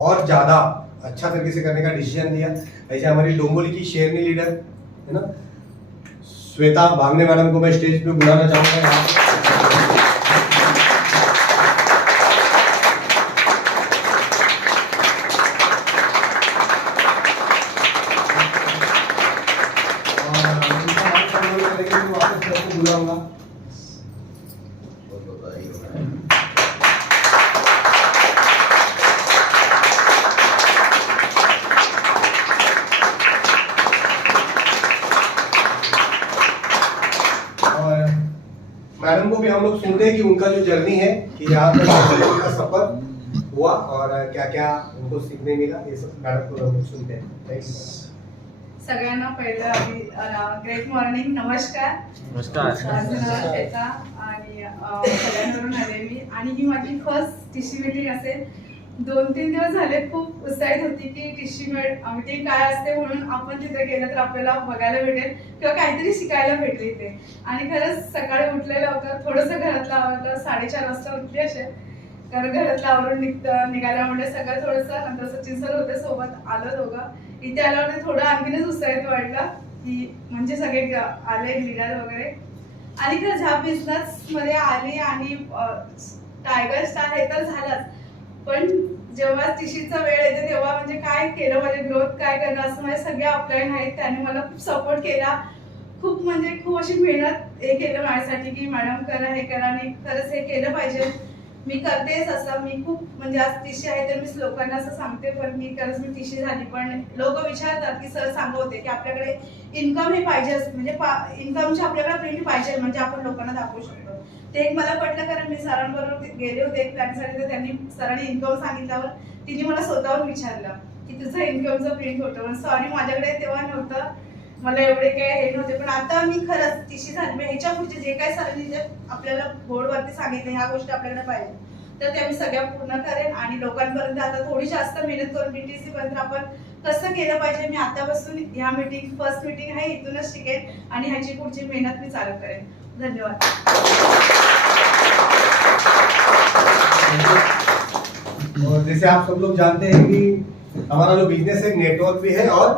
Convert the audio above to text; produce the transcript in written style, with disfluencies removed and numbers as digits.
और ज़्यादा अच्छा तरीके से करने का डिसीजन दिया। ऐसे हमारी डोंबोली की शेरनी लीडर है ना श्वेता भांगने मैडम को मैं स्टेज पे बुलाना चाहूँगा यहाँ। बुलाऊंगा और मैडम को भी हम लोग सुनते हैं कि उनका जो जर्नी है कि यहाँ तक उनका सफर हुआ और क्या क्या उनको सीखने मिला, ये सब मैडम को हम लोग सुनते हैं। Thank you. सगळ्यांना पहिलं आधी ग्रेट मॉर्निंग, नमस्कार. श्वेता आणि सगळ्यांवरून आले मी आणि ही माझी फर्स्ट टीसी मीटिंग असेल. 2-3 दिवस झाले खूप उत्साहित होती की टीसी मीटिंग काय असते म्हणून आपण तिथे गेलं तर आपल्याला बघायला भेटेल किंवा काहीतरी शिकायला भेटेल इथे. आणि खरंच सकाळी उठलेलं होतं, थोडंसं घरातलं आवरलं, 4:30 वाजता उठली असेल कारण घरातलं आवरून निघाल्या म्हणजे सगळं थोडंसं. नंतर सचिन सर होते सोबत, आलं दोघं. इथे आल्यावर थोडं आणखीनच उत्साहित वाटलं की म्हणजे सगळे आले लीडर वगैरे. आणि खरंच ह्या बिझनेस मध्ये आली आणि टायगर स्टार हे तर झालंच, पण जेव्हा टीसीचा वेळ येते तेव्हा म्हणजे काय केलं पाहिजे, ग्रोथ काय करणं असं माझे सगळे अपलाईन आहेत. त्यांनी मला खूप सपोर्ट केला, खूप म्हणजे खूप अशी मेहनत हे केलं माझ्यासाठी की मॅडम करा हे करा आणि खरंच हे केलं पाहिजे. मी करतेच असं. मी खूप म्हणजे आज टीसी आहे तर मी लोकांना असं सांगते, पण मी खरंच मी टीसी झाली. पण लोक विचारतात की सर सांगवते की आपल्याकडे इन्कम हे पाहिजे, म्हणजे इन्कमची आपल्याकडे प्रिंट पाहिजे म्हणजे आपण लोकांना दाखवू शकतो. ते एक मला पटलं कारण मी सरांबरोबर गेले होते एक प्लॅनसाठी, तर त्यांनी सरांनी इन्कम सांगितल्यावर तिने मला स्वतःहून विचारलं की तुझं इन्कमचं प्रिंट होतं. पण सॉरी माझ्याकडे तेव्हा नव्हतं, मला एवढे काय हे नव्हते. पण आता मी खरंच टीसी झाली. मी ह्याच्या पुढचे जे काय सरांनी जे आपल्याला बोर्डवरती सांगितले ह्या गोष्टी आपल्याकडे पाहिजे तर त्या मी सगळ्या पूर्ण करेन. आणि लोकांपर्यंत आता थोडी जास्त मेहनत करून बीटीसी पर्यंत आपण कसं केलं पाहिजे मी आतापासून ह्या मीटिंग फर्स्ट मीटिंग आहे इथूनच शिकेन आणि ह्याची पुढची मेहनत मी चालू करेन. धन्यवाद. और जैसे आप सब लोग जानते हैं कि हमारा जो बिजनेस है नेटवर्क भी है और